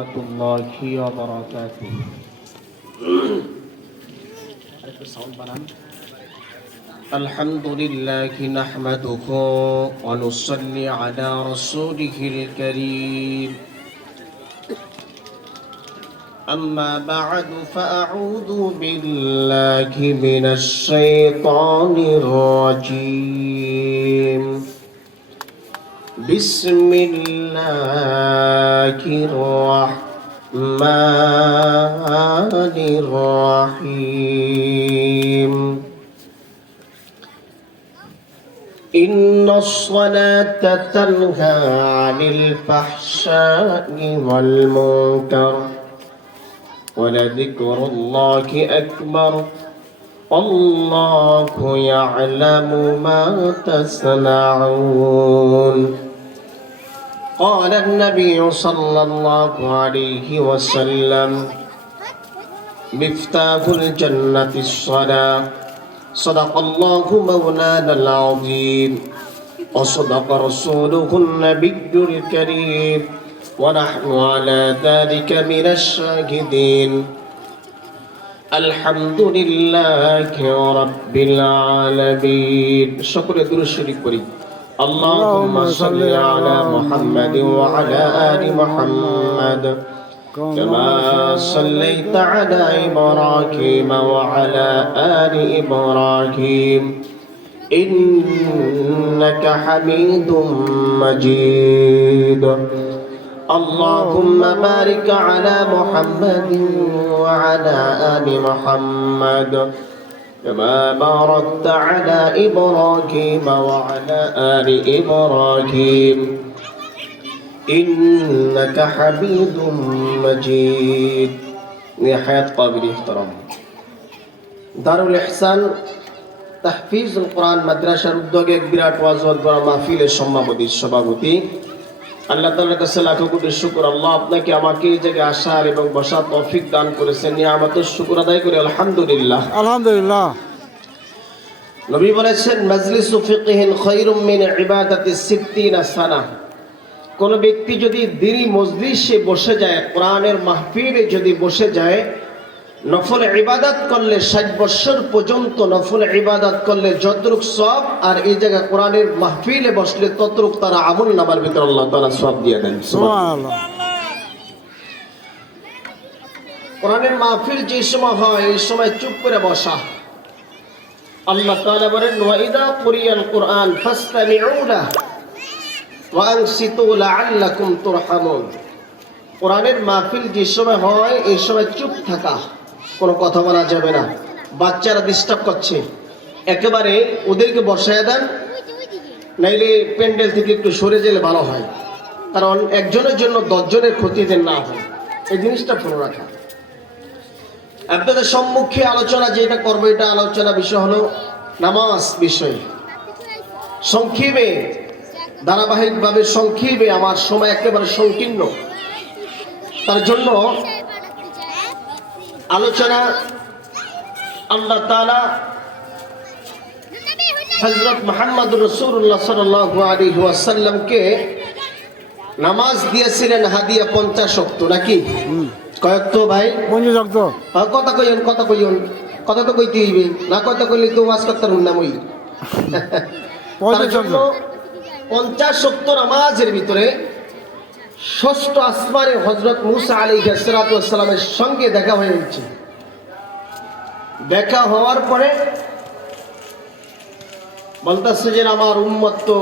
ورحمة الله وبركاته. الحمد لله نحمده ونصلي على رسوله الكريم. أما بعد فأعوذ بالله من الشيطان الرجيم. بسم الله الرحمن الرحيم. إن الصلاة تنهى عن الفحشاء والمنكر ولذكر الله أكبر والله يعلم ما تصنعون. قال النبي صلى الله عليه وسلم مفتاح الجنة الصلاة. صدق الله مولانا العظيم وصدق رسوله النبي الكريم ونحن على ذلك من الشاهدين. الحمد لله رب العالمين. شكر درود شريف করি। اللهم صل على محمد وعلى آل محمد كما صليت على إبراهيم وعلى آل إبراهيم إنك حميد مجيد. اللهم بارك على محمد وعلى آل محمد كما باركت على إبراهيم وعلى آل إبراهيم إنك حميد مجيد. نهاية قابل احترام দারুল ইহসান তাহফিজুল কোরআন মাদ্রাসার উদ্যোগে এক বিরাট ওয়াজ মাহফিলের সভাপতি আল্লাহ তাআলার কাছে লাখো কোটি শুকর। আল্লাহ আপনাকে আমাকে এই জায়গায় আসার এবং বসার তৌফিক দান করেছেন। নিয়ামতের শুকর আদায় করি আলহামদুলিল্লাহ। আলহামদুলিল্লাহ। নবী বলেছেন মাজলিসু ফিকহিন খায়রুম মিন ইবাদাতি 60 সানা। কোন ব্যক্তি যদি দিনী মজলিসে বসে যায়, কোরআনের মাহফিলে যদি বসে যায়, নফল ইবাদত করলে 60 বছর পর্যন্ত নফল ইবাদত করলে যতটুক সওয়াব, আর এই জায়গা কোরআনের মাহফিলে বসলে ততটুক তার আমল নামার ভিতর আল্লাহ তাআলা সওয়াব দিয়ে দেন। সুবহানাল্লাহ। কোরআনের মাহফিল যে সময় হয় এই সময় চুপ করে বসা। আল্লাহ তাআলা বলেন ওয়া ইযা কুরিয়াল কুরআন ফাসতামিউ লাহু ওয়া আনসিতু লাআল্লাকুম তুরহামুন। কোরআনের মাহফিল যে সময় হয় এই সময় চুপ থাকা, কোনো কথা বলা যাবে না। বাচ্চারা ডিস্টার্ব করছে, একেবারে ওদেরকে বসায় দেন, নাইলে প্যান্ডেল থেকে একটু সরে গেলে ভালো হয়, কারণ একজনের জন্য 10 জনের ক্ষতি যেন না হয়, এই জিনিসটা ফলো রাখা। আপনাদের সম্মুখে আলোচনা যেটা করবো, এটা আলোচনা বিষয় হলো নামাজ বিষয়। সংক্ষেপে, ধারাবাহিকভাবে সংক্ষেপে, আমার সময় একেবারে সংকীর্ণ, তার জন্য আলোচনা আল্লাহ তাআলা হযরত মুহাম্মদুর রাসূলুল্লাহ সাল্লাল্লাহু আলাইহি ওয়াসাল্লামকে নামাজ দিয়েছিলেন হাদিয়া 50 ওয়াক্ত, নাকি কয়েক তো ভাই 50 ওয়াক্ত। কথা কইন কথা তো কইতে হইবে না, কথা কইলে তো ওয়াজ করতে পারুন না। মই 50 ওয়াক্ত নামাজের ভিতরে ষষ্ঠ আসমানে হযরত মুসা আলাইহিস সালাতু ওয়াস সালামের সঙ্গে দেখা হয়েছে। দেখা হওয়ার পরে বলতেছে যে আমার উম্মত তো